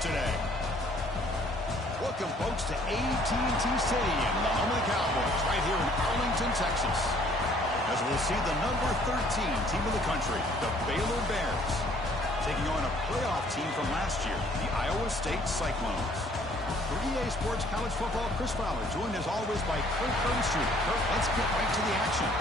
today. Welcome, folks, to AT&T Stadium, the home of the Cowboys, right here in Arlington, Texas. As we'll see the number 13 team of the country, the Baylor Bears, taking on a playoff team from last year, the Iowa State Cyclones. For EA Sports College Football, Chris Fowler, joined as always by Kirk Herbstreit. Kirk, let's get right to the action.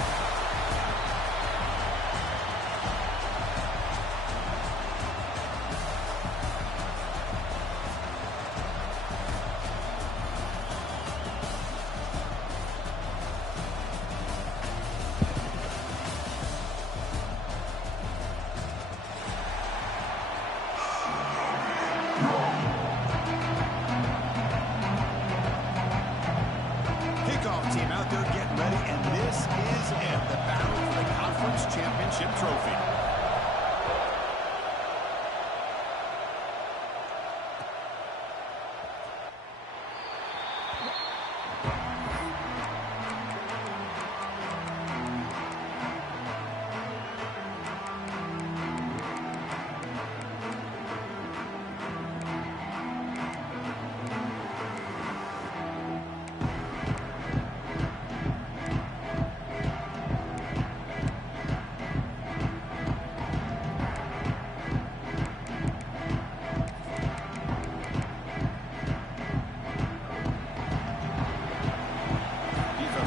Team out there getting ready, and this is it, the battle for the conference championship trophy.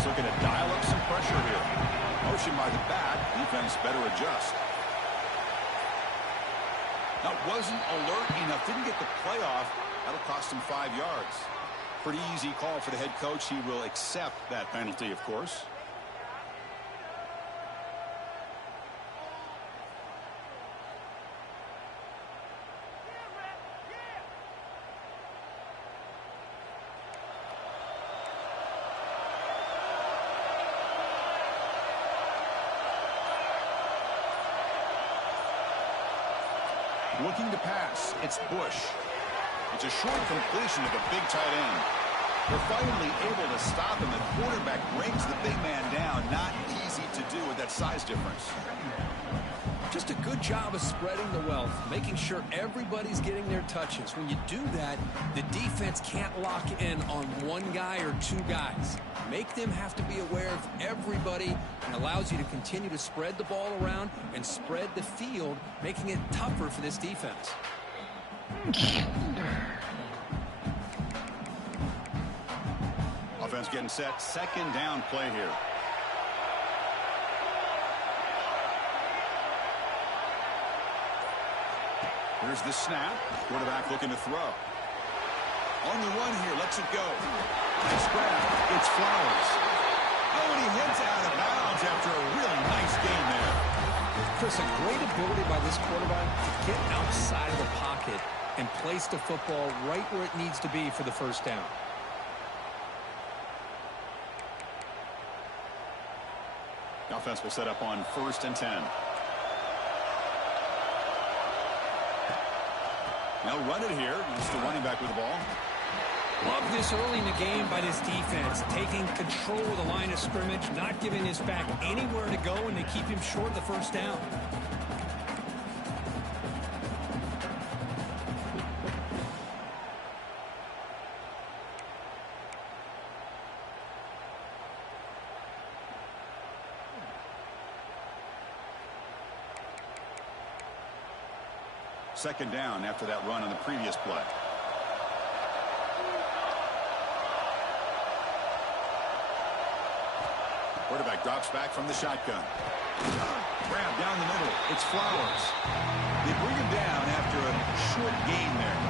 Looking to dial up some pressure here. Motion by the back. Defense better adjust. Now, wasn't alert enough. Didn't get the playoff. That'll cost him 5 yards. Pretty easy call for the head coach. He will accept that penalty, of course. Looking to pass, it's Bush. It's a short completion to the big tight end. They're finally able to stop him. The quarterback brings the big man down. Not easy to do with that size difference. Just a good job of spreading the wealth, making sure everybody's getting their touches. When you do that, the defense can't lock in on one guy or two guys. Make them have to be aware of everybody, and allows you to continue to spread the ball around and spread the field, making it tougher for this defense. Offense getting set. Second down play here. Here's the snap. Quarterback looking to throw. On the run here, lets it go. Nice grab. It's Flowers. Oh, and he hits out of bounds after a really nice game there. Chris, a great ability by this quarterback to get outside of the pocket and place the football right where it needs to be for the first down. The offense will set up on 1st and 10. Now run it here. It's the running back with the ball. Love this early in the game by this defense, taking control of the line of scrimmage, not giving his back anywhere to go, and they keep him short of the first down. Second down after that run on the previous play. Quarterback drops back from the shotgun. Grab down the middle. It's Flowers. They bring him down after a short gain there.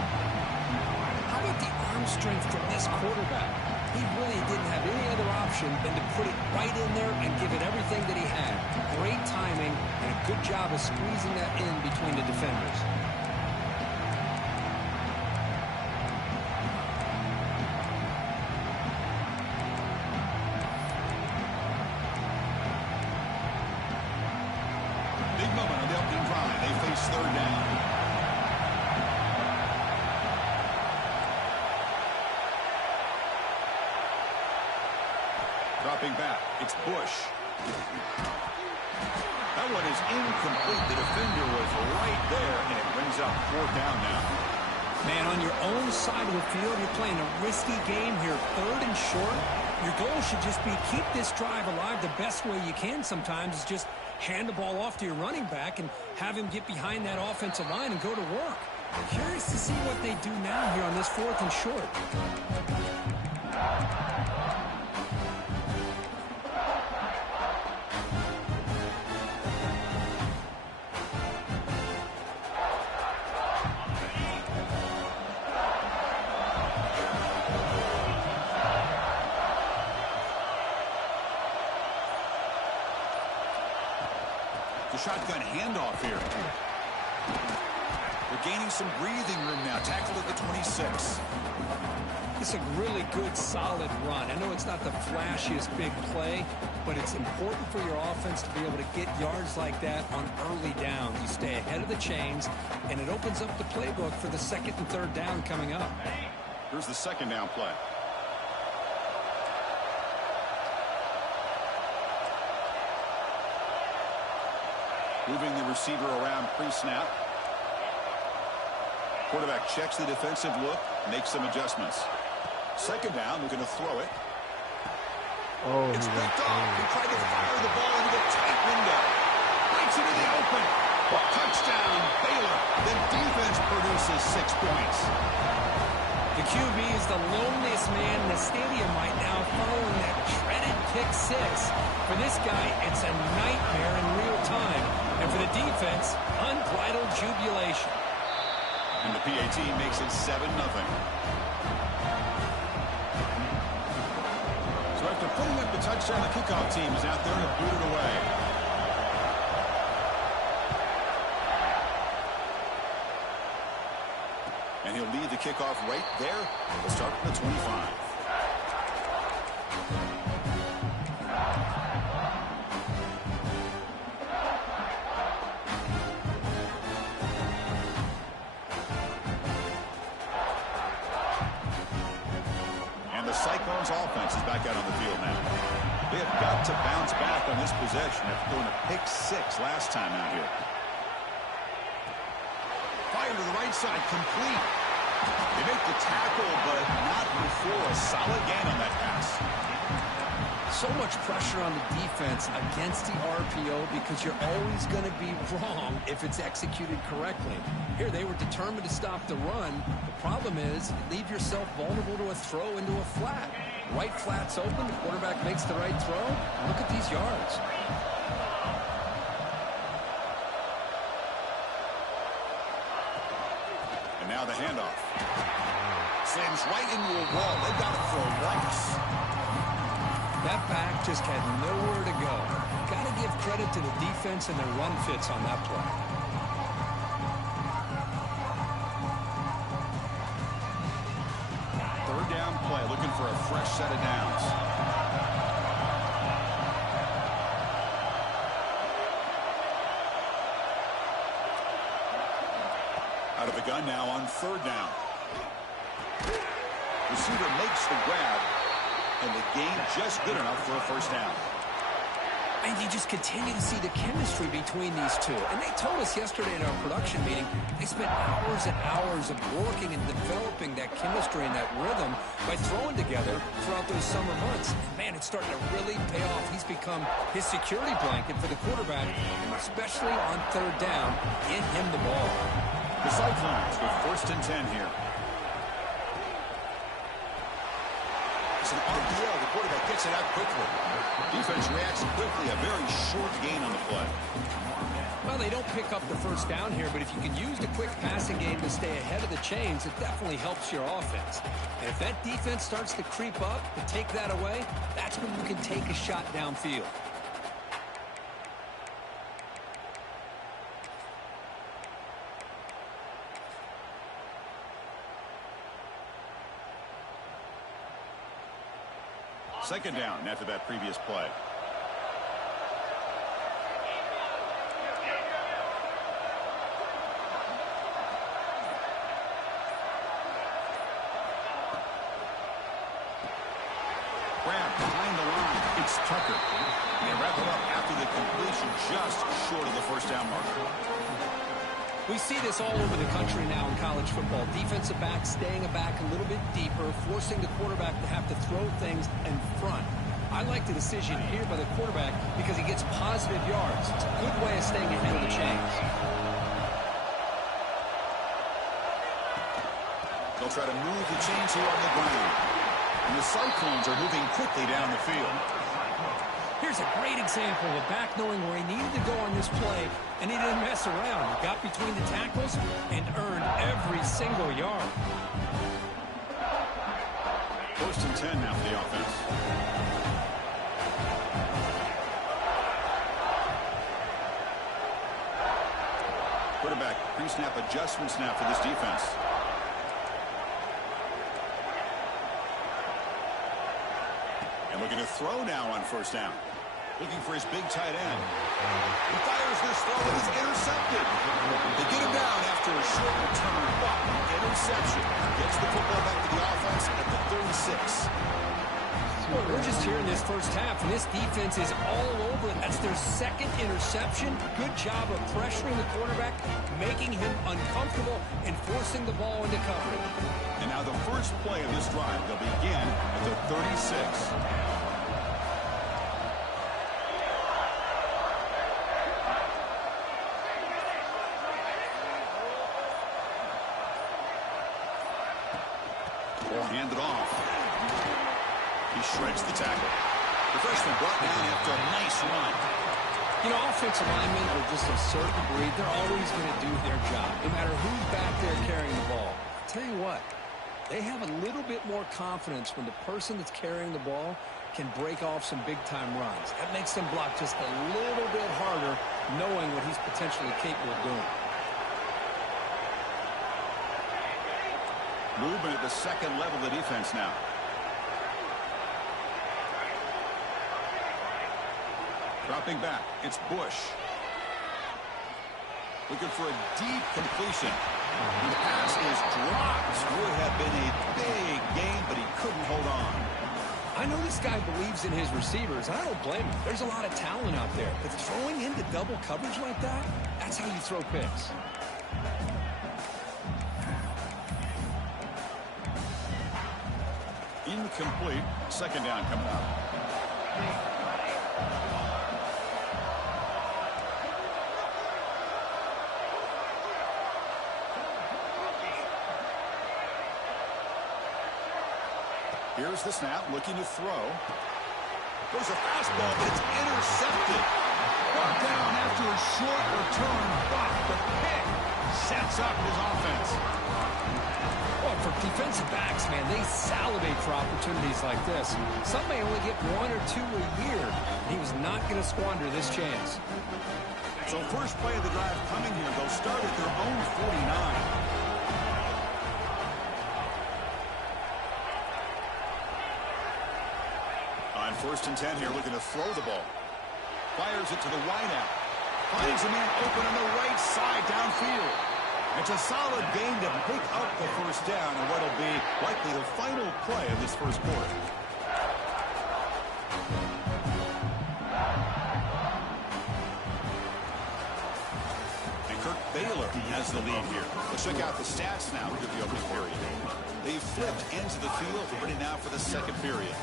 How about the arm strength from this quarterback? He really didn't have any other option than to put it right in there and give it everything that he had. Great timing and a good job of squeezing that in between the defenders. Third down. Dropping back, it's Bush. That one is incomplete. The defender was right there, and it brings up 4th down now. Man, on your own side of the field, you're playing a risky game here, 3rd and short. Your goal should just be keep this drive alive the best way you can sometimes is just hand the ball off to your running back and have him get behind that offensive line and go to work. Curious to see what they do now here on this 4th and short. The shotgun handoff here. They're gaining some breathing room now. Tackled at the 26. It's a really good, solid run. I know it's not the flashiest big play, but it's important for your offense to be able to get yards like that on early downs. You stay ahead of the chains, and it opens up the playbook for the 2nd and 3rd down coming up. Here's the 2nd down play. Moving the receiver around pre-snap. Quarterback checks the defensive look, makes some adjustments. 2nd down, looking to throw it. Oh, It's picked off. He tried to fire the ball into a tight window. Breaks into the open. Touchdown, Baylor. The defense produces 6 points. The QB is the loneliest man in the stadium right now following that dreaded pick 6. For this guy, it's a nightmare in real time. And for the defense, unbridled jubilation. And the PAT makes it 7-0. So after putting up the touchdown, the kickoff team is out there to boot it away. And he'll lead the kickoff right there. We'll start from the 25. And the Cyclones offense is back out on the field now. They have got to bounce back on this possession after throwing a pick 6 last time out here. Fire to the right side, complete. They make the tackle, but not before a solid gain on that pass. So much pressure on the defense against the RPO because you're always going to be wrong if it's executed correctly. Here, they were determined to stop the run. The problem is you leave yourself vulnerable to a throw into a flat. Right flat's open, the quarterback makes the right throw. Look at these yards. And now the handoff. Slams right into a wall. They've got to throw once. That back just had nowhere to go. Got to give credit to the defense and their run fits on that play. Third down play, looking for a fresh set of downs. Out of the gun now on 3rd down. Receiver makes the grab, and the gain just good enough for a 1st down. And you just continue to see the chemistry between these two. And they told us yesterday in our production meeting, they spent hours and hours of working and developing that chemistry and that rhythm by throwing together throughout those summer months. Man, it's starting to really pay off. He's become his security blanket for the quarterback, especially on 3rd down. Get him the ball. The Cyclones with 1st and 10 here. It's an RPO. The quarterback gets it out quickly. Defense reacts quickly. A very short gain on the play. Well, they don't pick up the 1st down here, but if you can use the quick passing game to stay ahead of the chains, it definitely helps your offense. And if that defense starts to creep up and take that away, that's when you can take a shot downfield. Second down after that previous play. Grab behind the line. It's Tucker. They wrap it up after the completion just short of the 1st down marker. We see this all over the country now in college football. Defensive backs staying back a little bit deeper, forcing the quarterback to have to throw things in front. I like the decision here by the quarterback because he gets positive yards. It's a good way of staying ahead of the chains. They'll try to move the chains here on the ground. And the Cyclones are moving quickly down the field. Here's a great example of a back knowing where he needed to go on this play, and he didn't mess around. He got between the tackles and earned every single yard. 1st and 10 now for the offense. Quarterback pre-snap adjustments now for this defense. And looking to throw now on 1st down. Looking for his big tight end. He fires this throw and is intercepted. They get him down after a short return. Interception. Gets the football back to the offense at the 36. Well, we're just here in this first half, and this defense is all over it. That's their 2nd interception. Good job of pressuring the quarterback, making him uncomfortable, and forcing the ball into coverage. And now the first play of this drive, they'll begin at the 36. Ball handed off. He shreds the tackle. The freshman brought down after a nice run. You know, offensive linemen are just a certain breed. They're always going to do their job, no matter who's back there carrying the ball. I'll tell you what, they have a little bit more confidence when the person that's carrying the ball can break off some big-time runs. That makes them block just a little bit harder, knowing what he's potentially capable of doing. Movement at the 2nd level of the defense now. Dropping back, it's Bush. Looking for a deep completion. The pass is dropped. Would have been a big game, but he couldn't hold on. I know this guy believes in his receivers, and I don't blame him. There's a lot of talent out there. But throwing into double coverage like that, that's how you throw picks. Incomplete. 2nd down coming up. Here's the snap, looking to throw. Goes a fastball, but it's intercepted. Brought down after a short return. But the pick sets up his offense. Well, for defensive backs, man, they salivate for opportunities like this. Some may only get 1 or 2 a year. He was not going to squander this chance. So first play of the drive coming here. They'll start at their own 49. On 1st and 10 here, looking to throw the ball. Fires it to the wideout. Finds a man open on the right side downfield. It's a solid gain to pick up the 1st down and what'll be likely the final play of this first quarter. And Kirk Baylor has the lead here. Let's check out the stats now through the opening period. They flipped into the field, ready now for the 2nd period.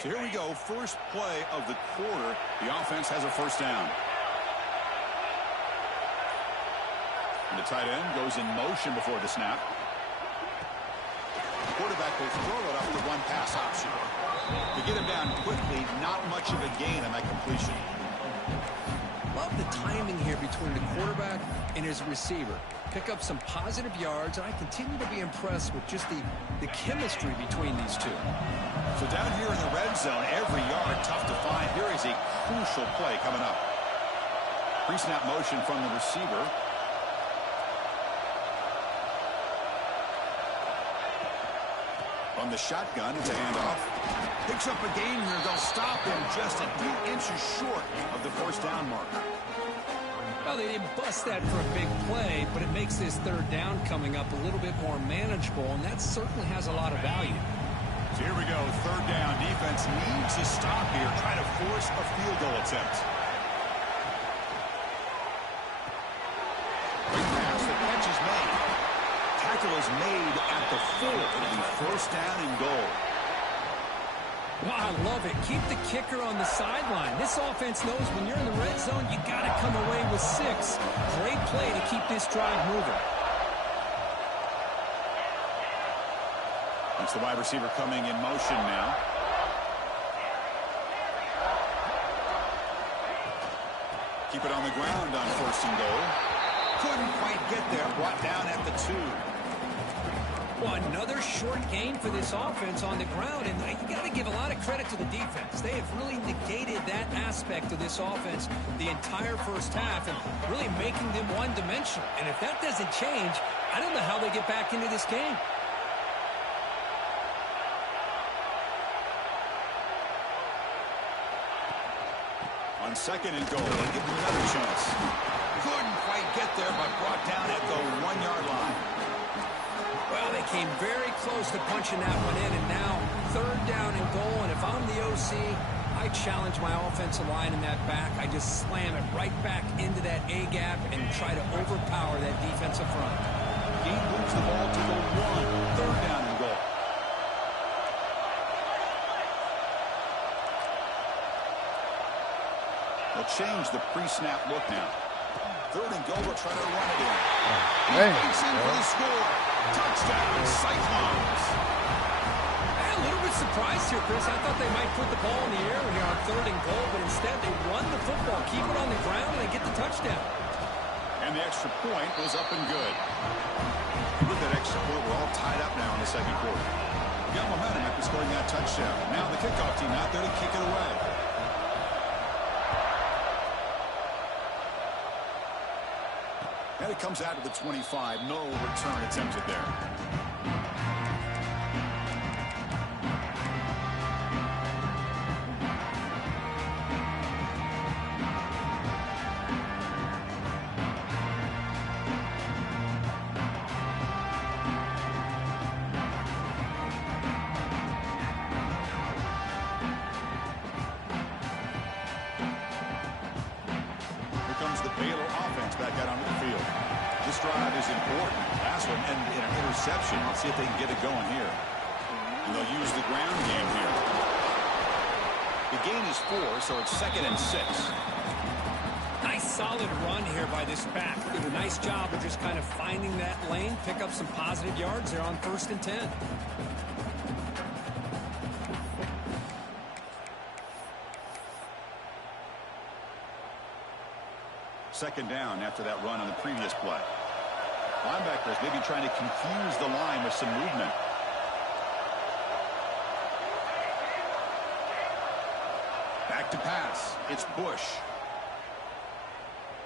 So here we go, first play of the quarter. The offense has a 1st down. And the tight end goes in motion before the snap. The quarterback will throw it up the one-pass option. To get him down quickly, not much of a gain on that completion. Love the timing here between the quarterback and his receiver. Pick up some positive yards, and I continue to be impressed with just the chemistry between these two. So down here in the red zone, every yard tough to find. Here is a crucial play coming up. Pre-snap motion from the receiver. From the shotgun, it's a handoff. Picks up a gain here. They'll stop him just a few inches short of the 1st down mark. Well, they didn't bust that for a big play, but it makes this third down coming up a little bit more manageable, and that certainly has a lot of value. So here we go, third down. Defense needs to stop here, try to force a field goal attempt. Great pass, the catch is made. Tackle is made at the 4. It'll be first down and goal. Well, I love it. Keep the kicker on the sideline. This offense knows when you're in the red zone, you got to come away with 6. Great play to keep this drive moving. It's the wide receiver coming in motion now. Keep it on the ground on first and goal. Couldn't quite get there. Brought down at the 2. Well, another short game for this offense on the ground, and you got to give a lot of credit to the defense. They have really negated that aspect of this offense the entire first half and really making them one-dimensional. And if that doesn't change, I don't know how they get back into this game. On second and goal, they'll give them another chance. Couldn't quite get there, but brought down at the 1-yard line. Well, they came very close to punching that one in, and now third down and goal. And if I'm the OC, I challenge my offensive line in that back. I just slam it right back into that A-gap and try to overpower that defensive front. He moves the ball to the 1. Third down and goal. They'll change the pre-snap look now. Third and goal, we'll try to run it in. He makes in for the score. Touchdown, Cyclones. A little bit surprised here, Chris. I thought they might put the ball in the air here on third and goal, but instead they run the football, keep it on the ground, and they get the touchdown. And the extra point was up and good. With that extra point, we're all tied up now in the second quarter. Got momentum after scoring that touchdown. Now the kickoff team out there to kick it away. And it comes out to the 25. No return attempted there. Here comes the Baylor offense back out onto the field. This drive is important. Last one ended in an interception. Let's see if they can get it going here. And they'll use the ground game here. The gain is 4, so it's second and 6. Nice solid run here by this back. Did a nice job of just kind of finding that lane, pick up some positive yards there on first and 10. Second down after that run on the previous play. Linebackers maybe trying to confuse the line with some movement. Back to pass. It's Bush.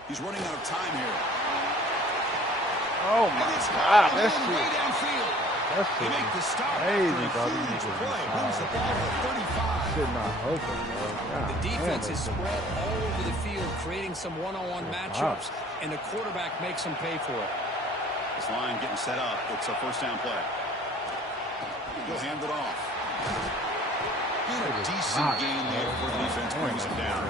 He's running out of time here. Oh my God, that's way downfield. They make the stop crazy, after a huge play. Moves the ball to 35. Shit not open, bro. God, The defense damn, is spread all over the field, creating some one-on-one matchups, and the quarterback makes them pay for it. This line getting set up. It's a first down play. He'll hand it off. And a decent gain there before the defense brings him down.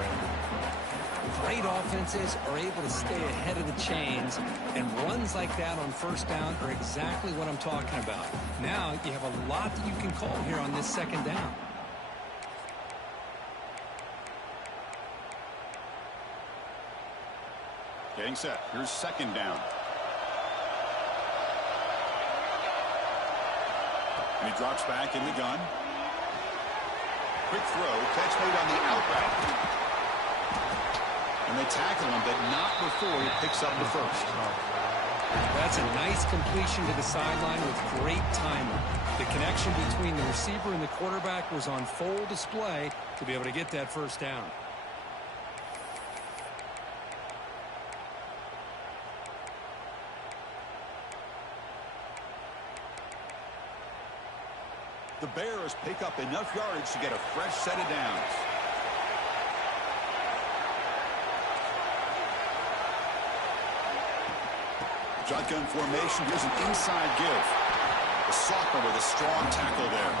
Great offenses are able to stay ahead of the chains, and runs like that on first down are exactly what I'm talking about. Now you have a lot that you can call here on this second down. Getting set. Here's second down. And he drops back in the gun. Quick throw. Catch made on the out route. And they tackle him, but not before he picks up the first. That's a nice completion to the sideline with great timing. The connection between the receiver and the quarterback was on full display to be able to get that first down. The Bears pick up enough yardage to get a fresh set of downs. Shotgun formation. Here's an inside give. The sophomore with a strong tackle there.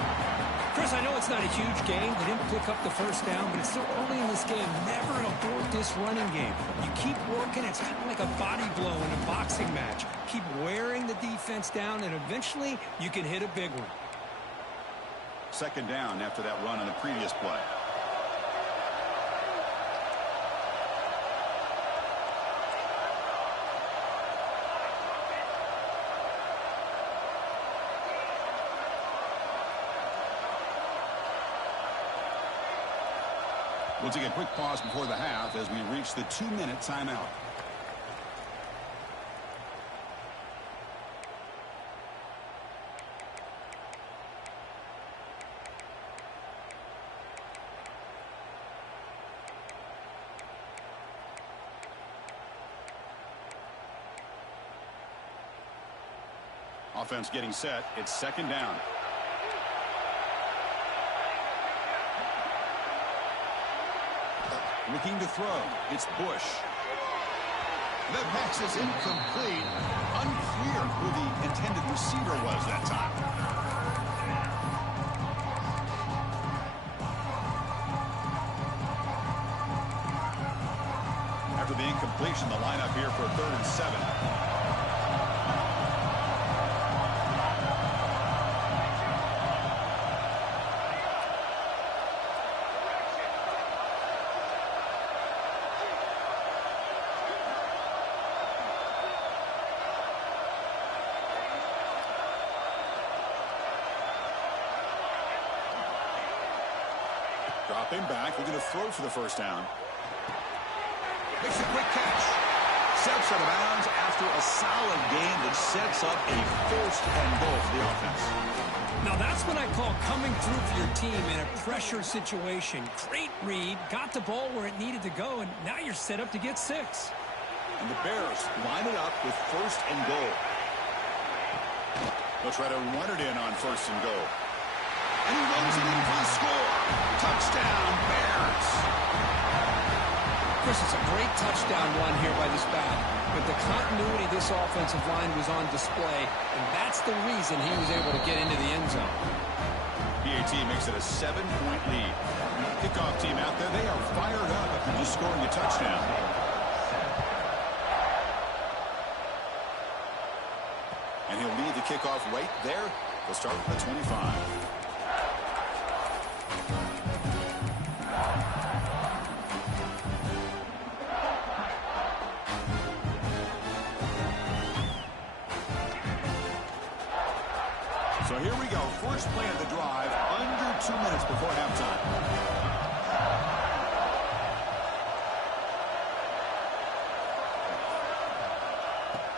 Chris, I know it's not a huge game. They didn't pick up the first down, but it's still early in this game. Never abort this running game. You keep working. It's kind of like a body blow in a boxing match. Keep wearing the defense down, and eventually you can hit a big one. Second down after that run on the previous play. We'll take a quick pause before the half as we reach the 2-minute timeout. Offense getting set. It's second down. Looking to throw. It's Bush. The pass is incomplete. Unclear who the intended receiver was that time. After the incompletion, the lineup here for 3rd and 7. Dropping back, looking to throw for the first down. Makes a quick catch. Steps out of bounds after a solid gain that sets up a 1st and goal for the offense. Now that's what I call coming through for your team in a pressure situation. Great read, got the ball where it needed to go, and now you're set up to get 6. And the Bears line it up with 1st and goal. They'll try to run it in on 1st and goal. And he runs it in for the score. Touchdown, Bears. Chris, it's a great touchdown run here by this back. But the continuity of this offensive line was on display, and that's the reason he was able to get into the end zone. PAT makes it a 7-point lead. Kickoff team out there, they are fired up after just scoring a touchdown. And he'll lead the kickoff right there. We'll start with the 25. So here we go. First play of the drive, under 2 minutes before halftime.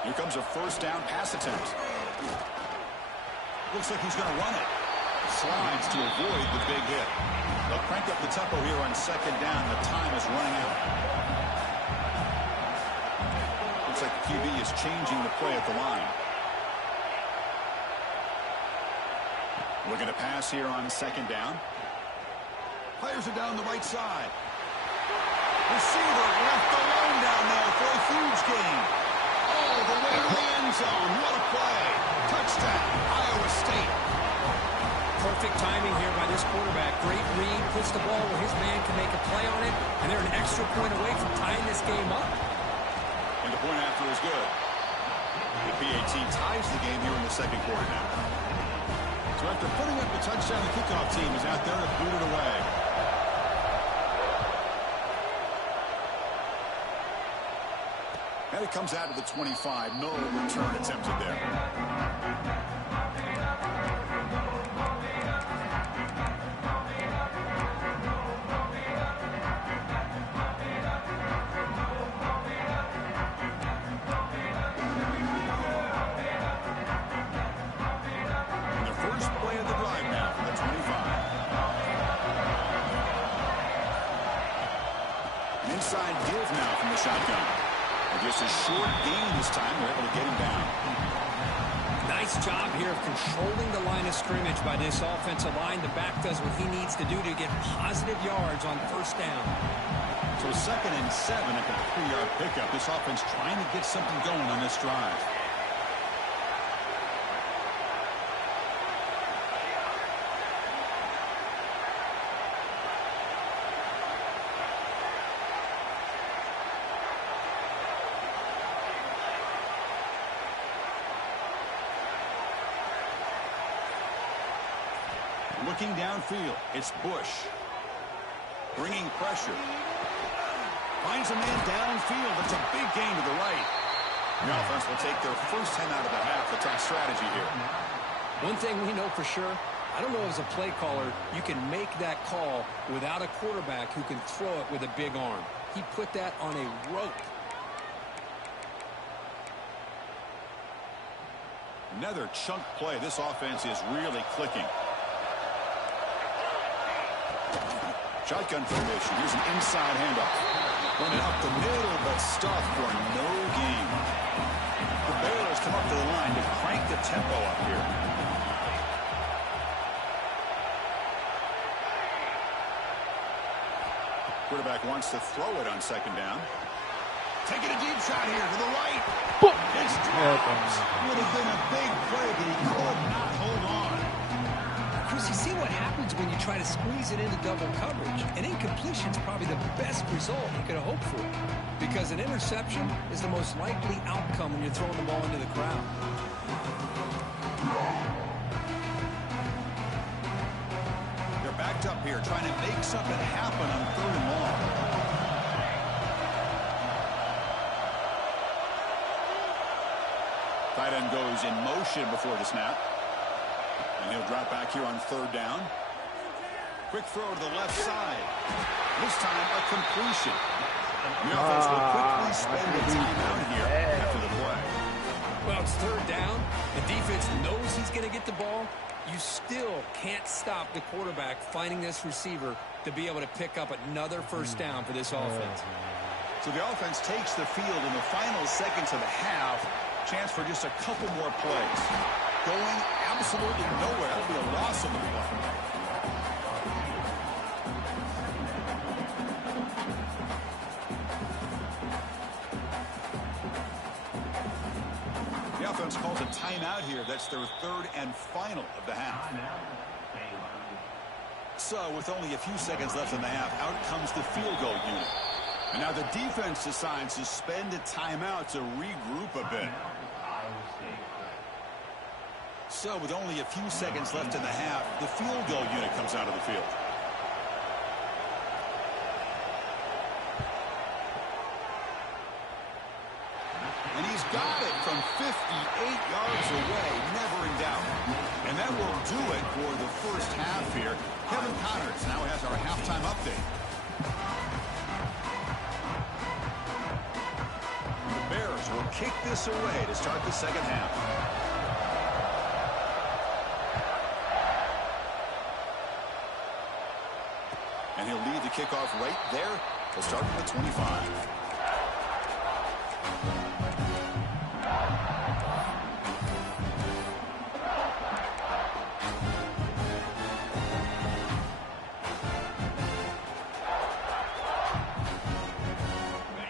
Here comes a first down pass attempt. Looks like he's going to run it. Slides to avoid the big hit. They'll crank up the tempo here on second down. The time is running out. Looks like the QB is changing the play at the line. Looking to pass here on second down. Players are down the right side. Receiver left alone down there for a huge gain. Oh, the way to the end zone. What a play. Touchdown, Iowa State. Perfect timing here by this quarterback. Great read, puts the ball where his man can make a play on it, and they're an extra point away from tying this game up. And the point after is good. The PAT ties the game here in the second quarter now. So after putting up the touchdown, the kickoff team is out there to boot it away. And it comes out of the 25. No return attempted there. Inside give now from the shotgun. And just a short gain this time. They're able to get him down. Nice job here of controlling the line of scrimmage by this offensive line. The back does what he needs to do to get positive yards on first down. So 2nd and 7 at the 3-yard pickup. This offense trying to get something going on this drive. Looking downfield, it's Bush. Bringing pressure. Finds a man downfield. It's a big gain to the right. The offense will take their first 10 out of the half. The tough strategy here. One thing we know for sure, I don't know as a play caller, you can make that call without a quarterback who can throw it with a big arm. He put that on a rope. Another chunk play. This offense is really clicking. Shotgun formation. Here's an inside handoff. Running up the middle, but stuffed for no gain. The Bears come up to the line to crank the tempo up here. Quarterback wants to throw it on second down. Taking a deep shot here to the right. It's drops. Would have been a big play, but he could not hold on. Chris, you see what happens when you try to squeeze it into double coverage. An incompletion is probably the best result you could have hoped for, because an interception is the most likely outcome when you're throwing the ball into the crowd. They're backed up here trying to make something happen on 3rd and long. Tight end goes in motion before the snap. And he'll drop back here on 3rd down. Quick throw to the left side. This time a completion. The offense will quickly spend a timeout here after the play. Well, it's 3rd down. The defense knows he's going to get the ball. You still can't stop the quarterback finding this receiver to be able to pick up another first down for this offense. So the offense takes the field in the final seconds of the half. Chance for just a couple more plays. Going absolutely nowhere. That'll be a loss of the play. The offense calls a timeout here. That's their 3rd and final of the half. So with only a few seconds left in the half, out comes the field goal unit. And now the defense decides to spend a timeout to regroup a bit. So with only a few seconds left in the half, the field goal unit comes out of the field. And he's got it from 58 yards away, never in doubt. And that will do it for the first half here. Kevin Connors now has our halftime update. The Bears will kick this away to start the second half. And he'll lead the kickoff right there to start at the 25.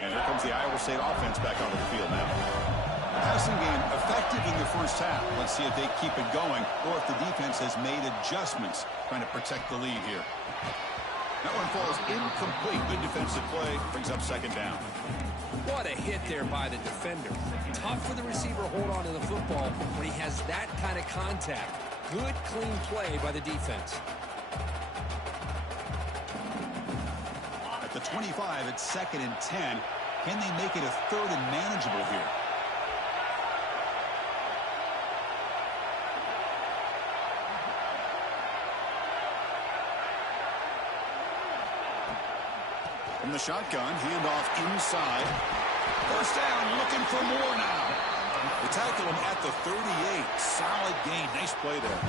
And here comes the Iowa State offense back onto the field now. Passing game effective in the first half. Let's see if they keep it going or if the defense has made adjustments trying to protect the lead here. That one falls incomplete. Good defensive play. Brings up second down. What a hit there by the defender. Tough for the receiver to hold on to the football when he has that kind of contact. Good, clean play by the defense. At the 25, it's 2nd and 10. Can they make it a 3rd and manageable here? From the shotgun, handoff inside. First down, looking for more now. They tackle him at the 38. Solid gain. Nice play there.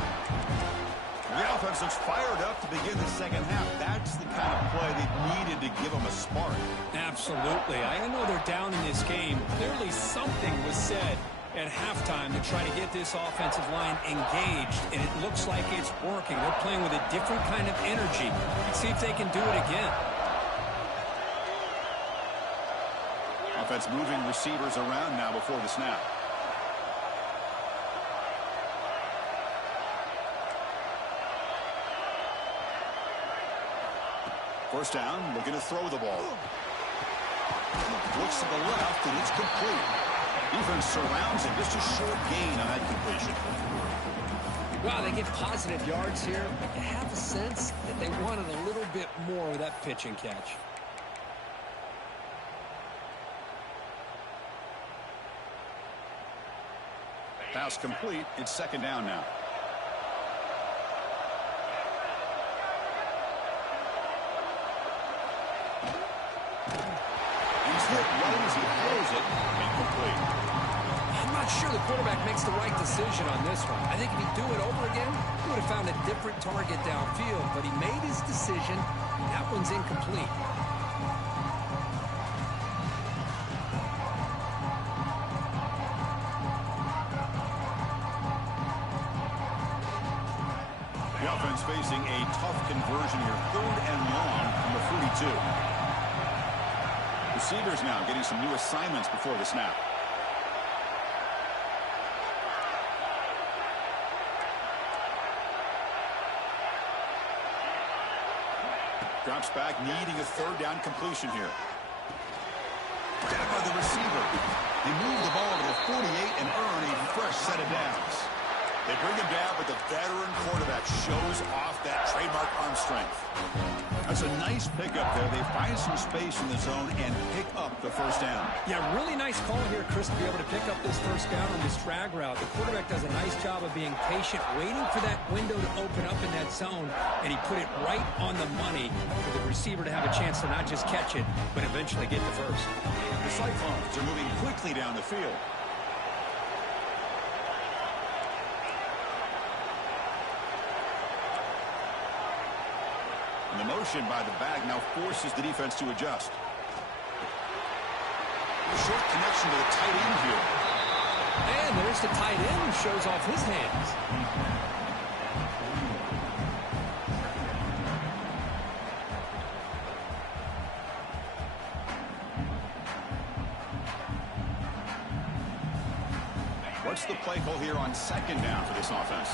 The offense looks fired up to begin the second half. That's the kind of play they needed to give them a spark. Absolutely. I know they're down in this game. Clearly something was said at halftime to try to get this offensive line engaged, and it looks like it's working. They're playing with a different kind of energy. Let's see if they can do it again. Offense moving receivers around now before the snap. First down, looking to throw the ball. Looks to the left, and it's complete. Defense surrounds him. Just a short gain on that completion. Well, they get positive yards here, but you have a sense that they wanted a little bit more of that pitch and catch. Pass complete. It's second down now. He's hit right as he throws it. Incomplete. I'm not sure the quarterback makes the right decision on this one. I think if he'd do it over again, he would have found a different target downfield, but he made his decision. That one's incomplete. The offense facing a tough conversion here. 3rd and long from the 42. Receivers now getting some new assignments before the snap. Drops back, needing a 3rd down completion here. Down by the receiver. They move the ball to the 48 and earn a fresh set of downs. They bring him down, but the veteran quarterback shows off that trademark arm strength. That's a nice pickup there. They find some space in the zone and pick up the first down. Yeah, really nice call here, Chris, to be able to pick up this first down on this drag route. The quarterback does a nice job of being patient, waiting for that window to open up in that zone, and he put it right on the money for the receiver to have a chance to not just catch it, but eventually get the first. The Cyclones are moving quickly down the field. And the motion by the back now forces the defense to adjust. Short connection to the tight end here. And there's the tight end who shows off his hands. What's the play call here on 2nd down for this offense?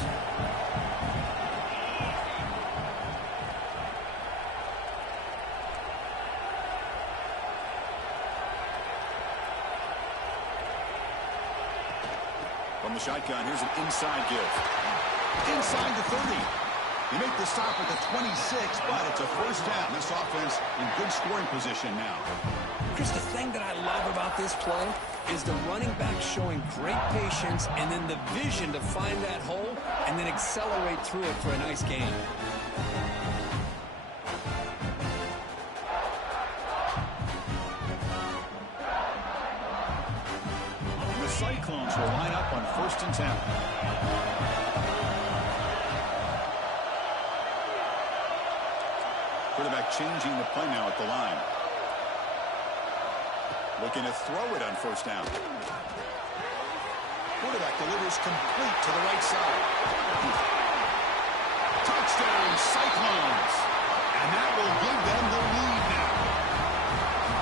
From the shotgun, here's an inside give. Inside the 30. They make the stop at the 26, but it's a first down. This offense in good scoring position now. Chris, the thing that I love about this play is the running back showing great patience and then the vision to find that hole and then accelerate through it for a nice gain. Cyclones will line up on 1st and 10. Quarterback changing the play now at the line. Looking to throw it on 1st down. Quarterback delivers complete to the right side. Touchdown, Cyclones. And that will give them the lead now.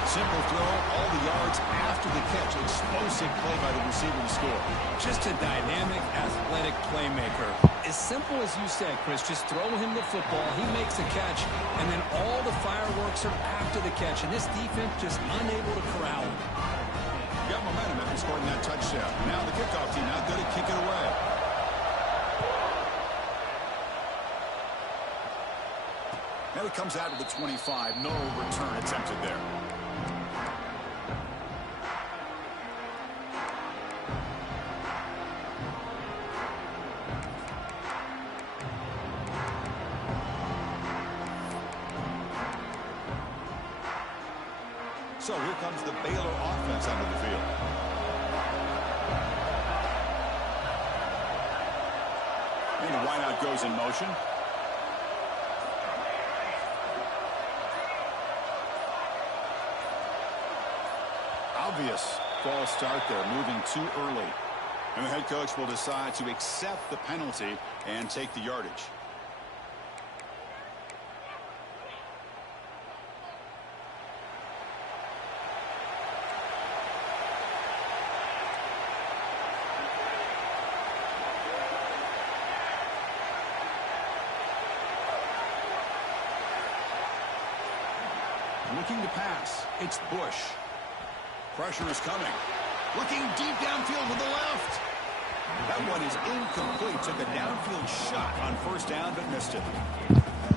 Simple throw, all the yards after the catch. Explosive play by the receiver to score. Just a dynamic, athletic playmaker. As simple as you said, Chris, just throw him the football, he makes a catch, and then all the fireworks are after the catch, and this defense just unable to corral him. Got momentum after scoring that touchdown. Now the kickoff team out there to kick it away. And it comes out to the 25. No return attempted there. So here comes the Baylor offense onto the field. And the wideout goes in motion. Obvious false start there, moving too early. And the head coach will decide to accept the penalty and take the yardage. Looking to pass. It's Bush. Pressure is coming. Looking deep downfield to the left. That one is incomplete. Took a downfield shot on first down, but missed it.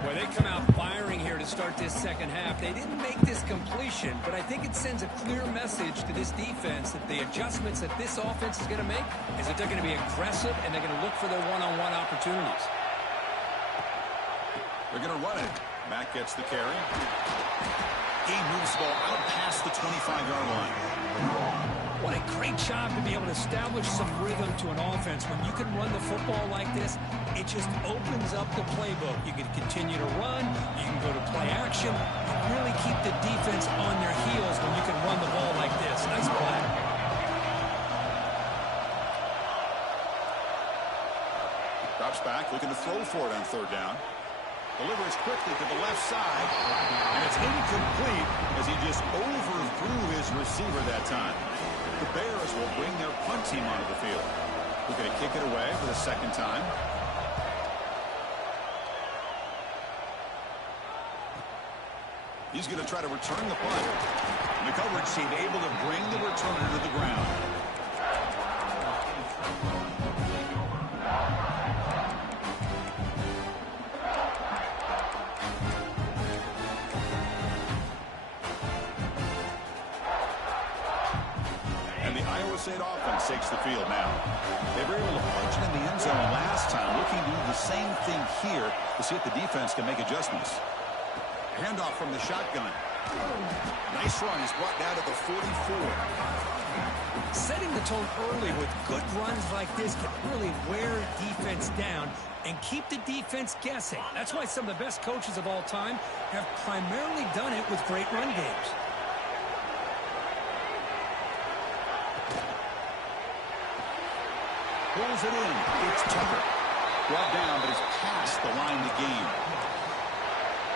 Well, they come out firing here to start this second half. They didn't make this completion, but I think it sends a clear message to this defense that the adjustments that this offense is going to make is that they're going to be aggressive and they're going to look for their one-on-one opportunities. They're going to run it. Mack gets the carry. He moves the ball out past the 25-yard line. What a great job to be able to establish some rhythm to an offense. When you can run the football like this, it just opens up the playbook. You can continue to run. You can go to play action. You really keep the defense on their heels when you can run the ball like this. Nice play. Drops back, looking to throw for it on third down. Delivers quickly to the left side. And it's incomplete as he just overthrew his receiver that time. The Bears will bring their punt team onto the field. We're going to kick it away for the second time. He's going to try to return the punt. And the coverage team able to bring the returner to the ground. State offense takes the field now. They were able to punch it in the end zone last time, looking to do the same thing here to see if the defense can make adjustments. Handoff from the shotgun. Nice run. He's brought down to the 44. Setting the tone early with good runs like this can really wear defense down and keep the defense guessing. That's why some of the best coaches of all time have primarily done it with great run games. Pulls it in. It's Tucker. Brought down, but he's past the line to gain.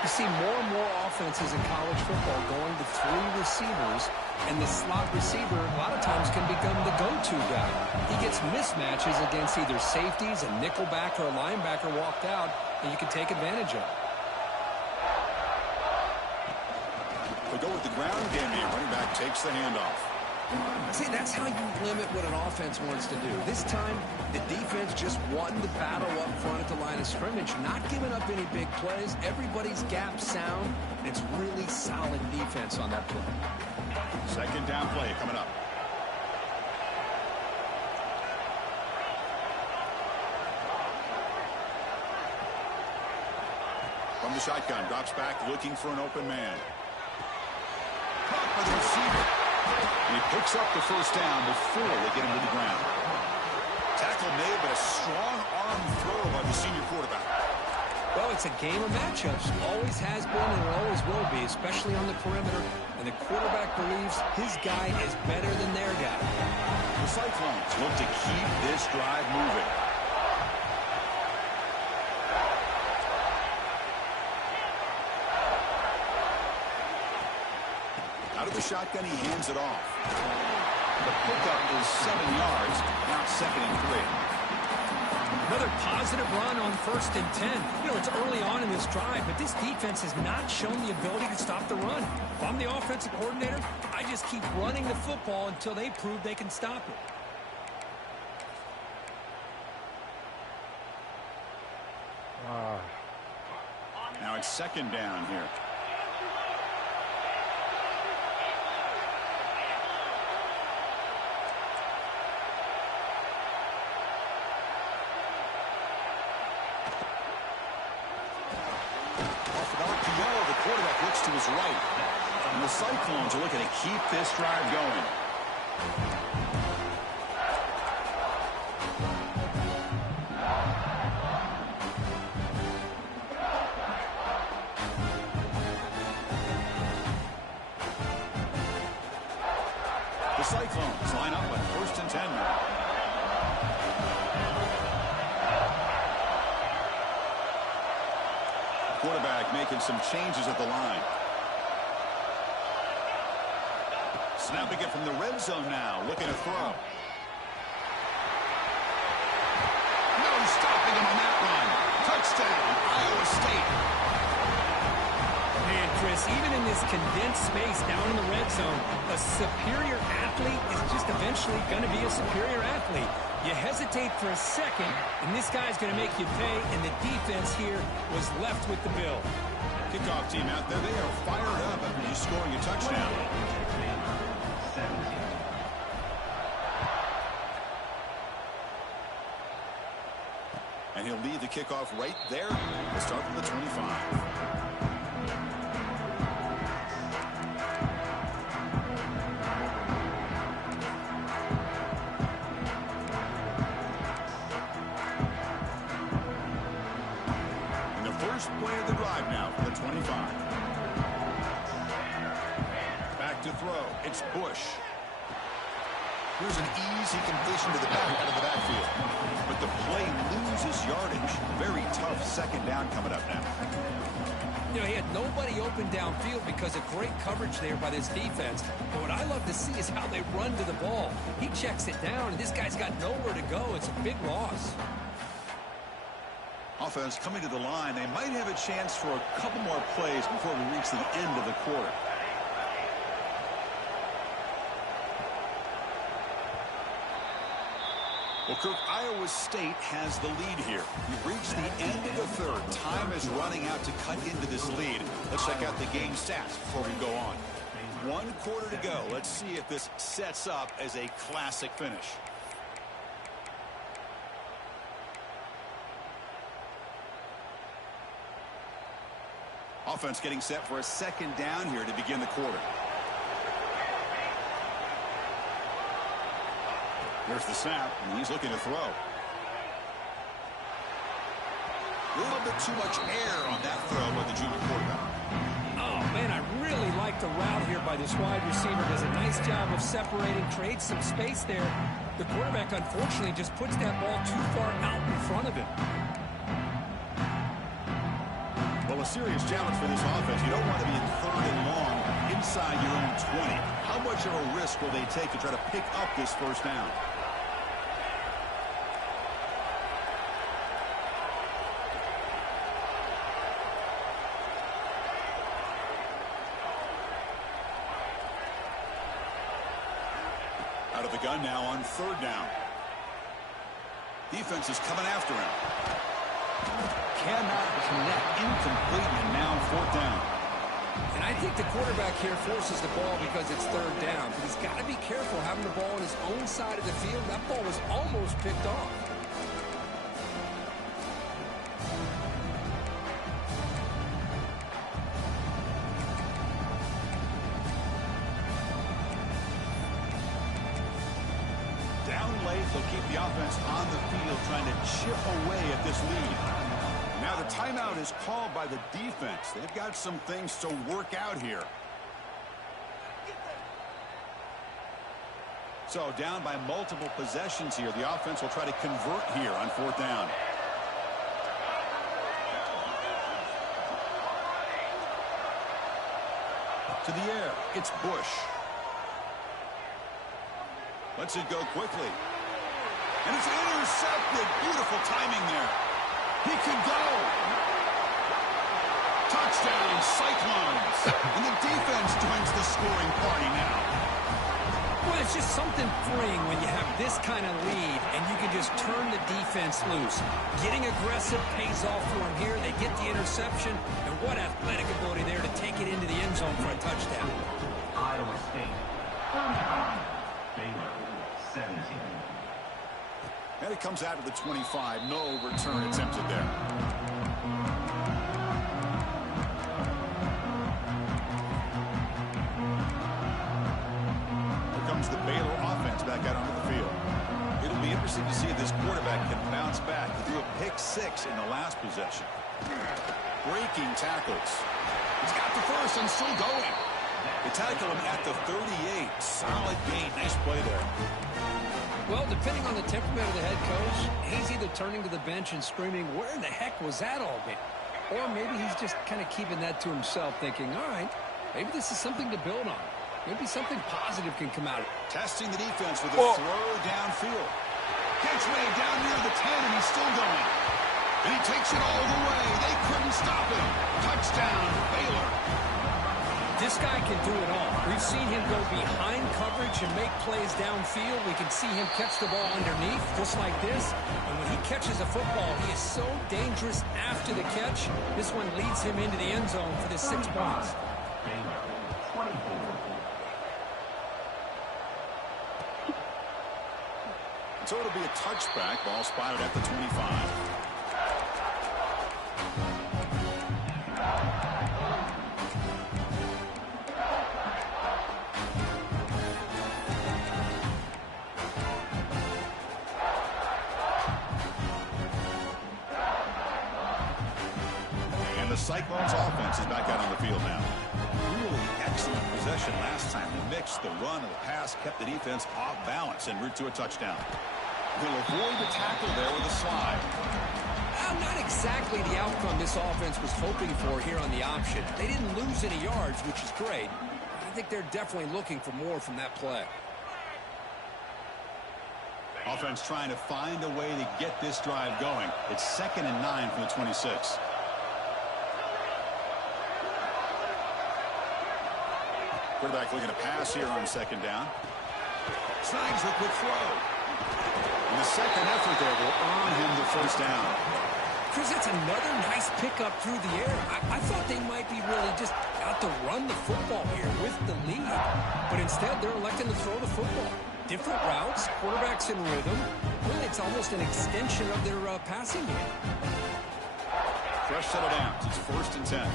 You see more and more offenses in college football going to three receivers, and the slot receiver a lot of times can become the go-to guy. He gets mismatches against either safeties, a nickelback, or a linebacker walked out, and you can take advantage of it. They go with the ground game here. Running back takes the handoff. See, that's how you limit what an offense wants to do. This time, the defense just won the battle up front at the line of scrimmage, not giving up any big plays. Everybody's gap sound. It's really solid defense on that play. Second down play coming up. From the shotgun, drops back, looking for an open man. Caught by the receiver. And he picks up the first down before they get him to the ground. Tackle made, but a strong arm throw by the senior quarterback. Well, it's a game of matchups. Always has been and always will be, especially on the perimeter. And the quarterback believes his guy is better than their guy. The Cyclones look to keep this drive moving. Out of the shotgun, he hands it off. The pickup is 7 yards, now second and 3. Another positive run on 1st and 10. You know, it's early on in this drive, but this defense has not shown the ability to stop the run. If I'm the offensive coordinator, I just keep running the football until they prove they can stop it. Now it's second down here. The quarterback looks to his right. And the Cyclones are looking to keep this drive going. The Cyclones line up on 1st and 10 now. Quarterback making some changes at the line. Snapping it from the red zone now, looking to throw. No stopping him on that run. Touchdown, Iowa State. And Chris, even in this condensed space down in the red zone, a superior athlete is just eventually going to be a superior athlete. You hesitate for a second, and this guy's going to make you pay, and the defense here was left with the bill. Kickoff team out there, they are fired up after just scoring a touchdown. And he'll lead the kickoff right there. We'll start from the 25. Play of the drive now for the 25. Back to throw. It's Bush. Here's an easy completion to the back out of the backfield. But the play loses yardage. Very tough second down coming up now. You know, he had nobody open downfield because of great coverage there by this defense. But what I love to see is how they run to the ball. He checks it down, and this guy's got nowhere to go. It's a big loss. Offense coming to the line. They might have a chance for a couple more plays before we reach the end of the quarter. Well, Kirk, Iowa State has the lead here. We've reached the end of the third. Time is running out to cut into this lead. Let's check out the game stats before we go on. 1 quarter to go. Let's see if this sets up as a classic finish. Offense getting set for a second down here to begin the quarter. There's the snap, and he's looking to throw. A little bit too much air on that throw by the junior quarterback. Oh, man, I really like the route here by this wide receiver. Does a nice job of separating, creates some space there. The quarterback, unfortunately, just puts that ball too far out in front of him. Well, a serious challenge for this offense. You don't want to be in third and long inside your own 20. How much of a risk will they take to try to pick up this first down? Out of the gun now on third down. Defense is coming after him. Cannot connect, incomplete, and now fourth down. And I think the quarterback here forces the ball because it's third down. But he's got to be careful having the ball on his own side of the field. That ball was almost picked off. Down late, they'll keep the offense on the field trying to chip away at this lead. Now the timeout is called by the defense. They've got some things to work out here. So down by multiple possessions here. The offense will try to convert here on fourth down. To the air, it's Bush. Lets it go quickly. And it's intercepted. Beautiful timing there. He could go. Touchdown, Cyclones. And the defense joins the scoring party now. Well, it's just something freeing when you have this kind of lead and you can just turn the defense loose. Getting aggressive pays off for them here. They get the interception. And what athletic ability there to take it into the end zone for a touchdown. Iowa State. Baylor, 17. And it comes out of the 25. No return attempted there. Here comes the Baylor offense back out onto the field. It'll be interesting to see if this quarterback can bounce back. He threw a pick-6 in the last possession. Breaking tackles. He's got the first and still going. They tackle him at the 38. Solid gain. Nice play there. Well, depending on the temperament of the head coach, he's either turning to the bench and screaming, where in the heck was that all game? Or maybe he's just kind of keeping that to himself, thinking, all right, maybe this is something to build on. Maybe something positive can come out of it. Testing the defense with a throw downfield. Gets way down near the 10, and he's still going. And he takes it all the way. They couldn't stop him. Touchdown, Baylor. This guy can do it all. We've seen him go behind coverage and make plays downfield. We can see him catch the ball underneath, just like this. And when he catches a football, he is so dangerous after the catch. This one leads him into the end zone for the 6 points. So it'll be a touchback. Ball spotted at the 25. And the Cyclones offense is back out on the field now. Really excellent possession last time. The mix, the run, and the pass kept the defense off balance en route to a touchdown. He'll avoid the tackle there with a slide. Not exactly the outcome this offense was hoping for here on the option. They didn't lose any yards, which is great. I think they're definitely looking for more from that play. Offense trying to find a way to get this drive going. It's 2nd and 9 from the 26. Quarterback looking to pass here on 2nd down. Snags a quick throw. And the second effort there will earn him the first down. Chris, that's another nice pickup through the air. I thought they might be really just out to run the football here with the lead. But instead, they're electing to throw the football. Different routes, quarterbacks in rhythm. Really, it's almost an extension of their passing game. Fresh set of downs. It's 1st and 10.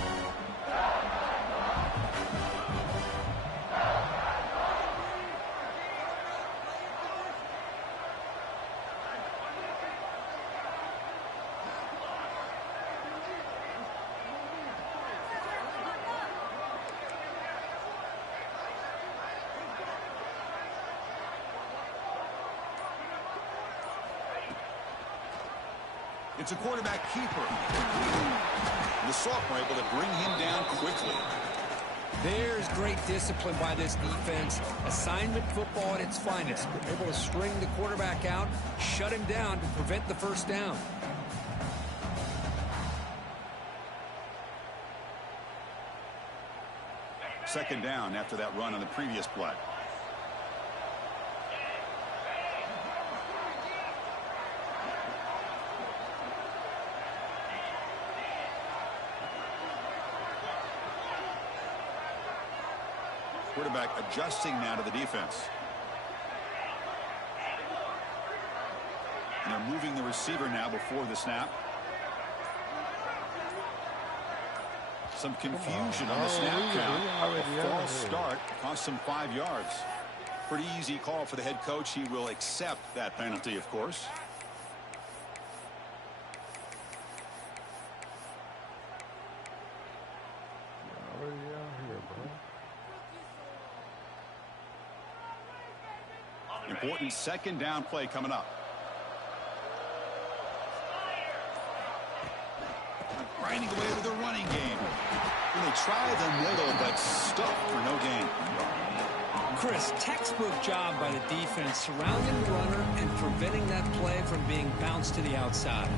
It's a quarterback keeper. The sophomore able to bring him down quickly. There's great discipline by this defense. Assignment football at its finest. They're able to string the quarterback out, shut him down to prevent the first down. Second down after that run on the previous play. Quarterback adjusting now to the defense. And they're moving the receiver now before the snap. Some confusion on the snap count. A false start cost him 5 yards. Pretty easy call for the head coach. He will accept that penalty, of course. Important 2nd down play coming up. Grinding away with the running game. And they try the middle, but stuck for no gain. Chris, textbook job by the defense surrounding the runner and preventing that play from being bounced to the outside.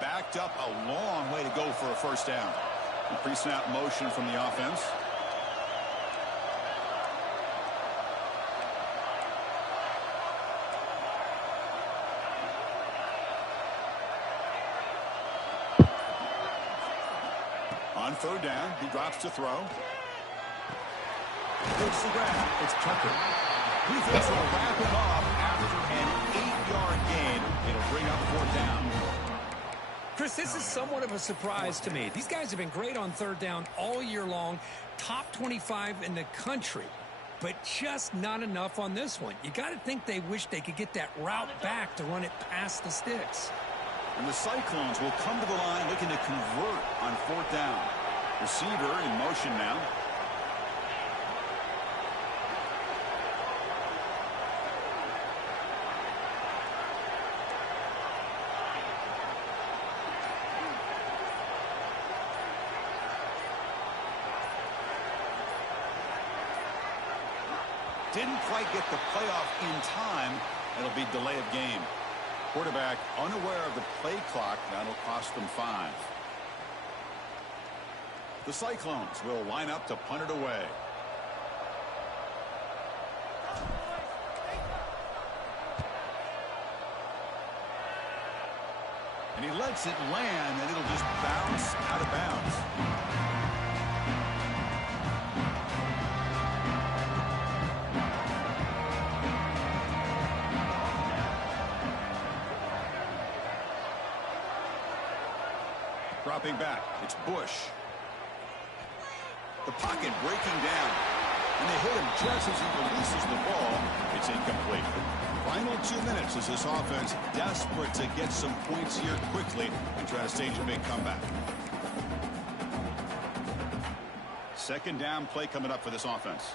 Backed up a long way to go for a first down. Pre-snap motion from the offense. On 3rd down, he drops to throw. Takes the grab. It's Tucker. Defense will wrap him up after an 8-yard gain. It'll bring up 4th down. Chris, this is somewhat of a surprise to me. These guys have been great on 3rd down all year long, top 25 in the country, but just not enough on this one. You got to think they wish they could get that route back to run it past the sticks. And the Cyclones will come to the line looking to convert on 4th down. Receiver in motion now. Didn't quite get the playoff in time, It'll be delay of game. Quarterback unaware of the play clock. That'll cost them 5. The Cyclones will line up to punt it away. And he lets it land, and it'll just bounce out of bounds. Dropping back, it's Bush. The pocket breaking down. And they hit him just as he releases the ball. It's incomplete. Final 2 minutes as this offense desperate to get some points here quickly and try to stage a big comeback. Second down play coming up for this offense.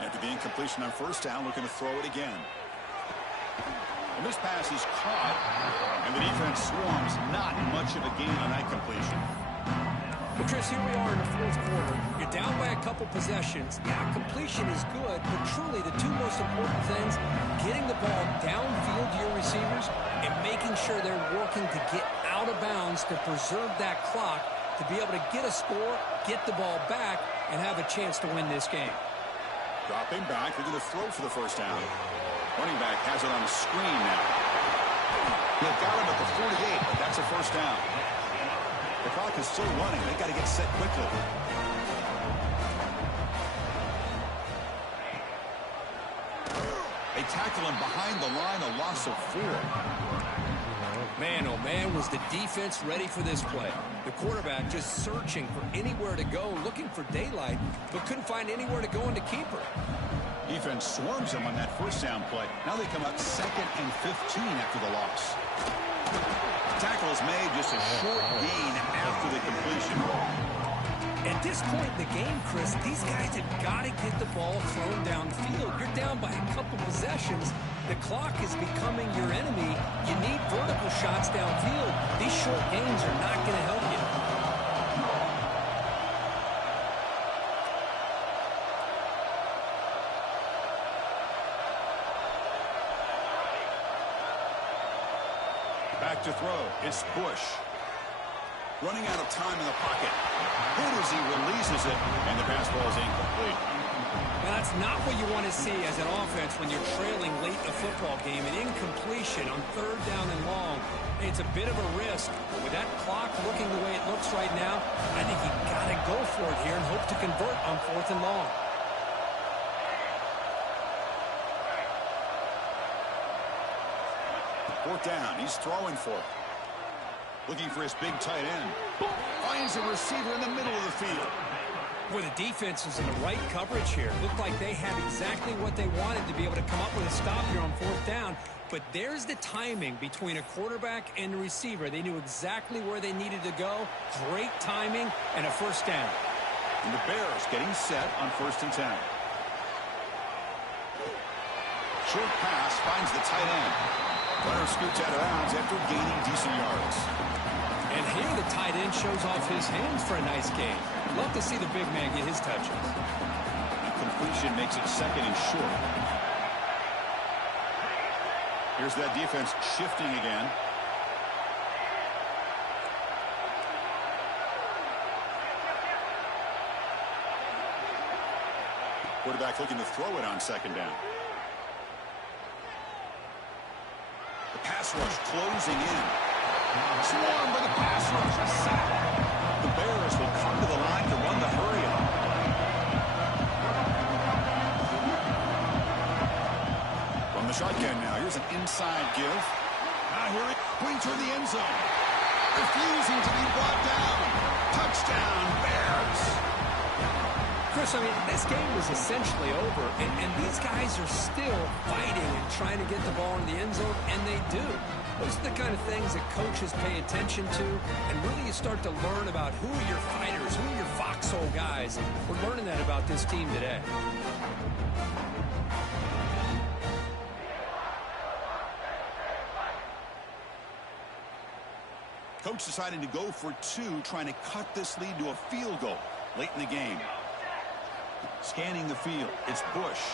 After the incompletion on first down, looking to throw it again. And this pass is caught, and the defense swarms. Not much of a gain on that completion. Well, Chris, here we are in the fourth quarter. You're down by a couple possessions. Yeah, completion is good, but truly the two most important things, getting the ball downfield to your receivers and making sure they're working to get out of bounds to preserve that clock to be able to get a score, get the ball back, and have a chance to win this game. Dropping back, they're going to throw for the first down. Running back has it on the screen now. They've got him at the 48, but that's a first down. The clock is still running. They've got to get set quickly. They tackle him behind the line, a loss of 4. Man, oh man, was the defense ready for this play. The quarterback just searching for anywhere to go, looking for daylight, but couldn't find anywhere to go in the keeper. Defense swarms him on that first down play. Now they come up 2nd and 15 after the loss. Tackle is made, just a short gain after the completion. At this point in the game, Chris, these guys have got to get the ball thrown downfield. You're down by a couple possessions. The clock is becoming your enemy. You need vertical shots downfield. These short gains are not going to help you. Back to throw. It's Bush. Running out of time in the pocket. Hit as he releases it, and the pass ball is incomplete. Well, that's not what you want to see as an offense when you're trailing late in a football game. An incompletion on 3rd down and long. It's a bit of a risk, but with that clock looking the way it looks right now, I think you've got to go for it here and hope to convert on 4th and long. Fourth down. He's throwing for it. Looking for his big tight end. Finds a receiver in the middle of the field. Boy, the defense is in the right coverage here. Looked like they had exactly what they wanted to be able to come up with a stop here on 4th down. But there's the timing between a quarterback and the receiver. They knew exactly where they needed to go. Great timing and a first down. And the Bears getting set on 1st and 10. Short pass finds the tight end. Runner scoots out of bounds after gaining decent yards. And here the tight end shows off his hands for a nice gain. Love to see the big man get his touches. Completion makes it 2nd and short. Here's that defense shifting again. Quarterback looking to throw it on 2nd down. The pass rush closing in. Swarmed by the pass rush. A sack. The Bears will come to the line to run the hurry-up. From the shotgun now. Here's an inside give. Here it going toward the end zone. Refusing to be brought down. Touchdown, Bears. Chris, I mean, this game was essentially over, and these guys are still fighting and trying to get the ball in the end zone, and they do. Those are the kind of things that coaches pay attention to, and really you start to learn about who are your fighters, who are your foxhole guys. We're learning that about this team today. Coach deciding to go for 2, trying to cut this lead to a field goal late in the game. Scanning the field, it's Bush.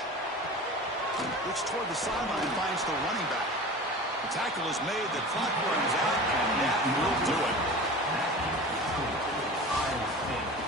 Looks toward the sideline, finds the running back. The tackle is made, the clock runs out, and that will do it. Iowa State.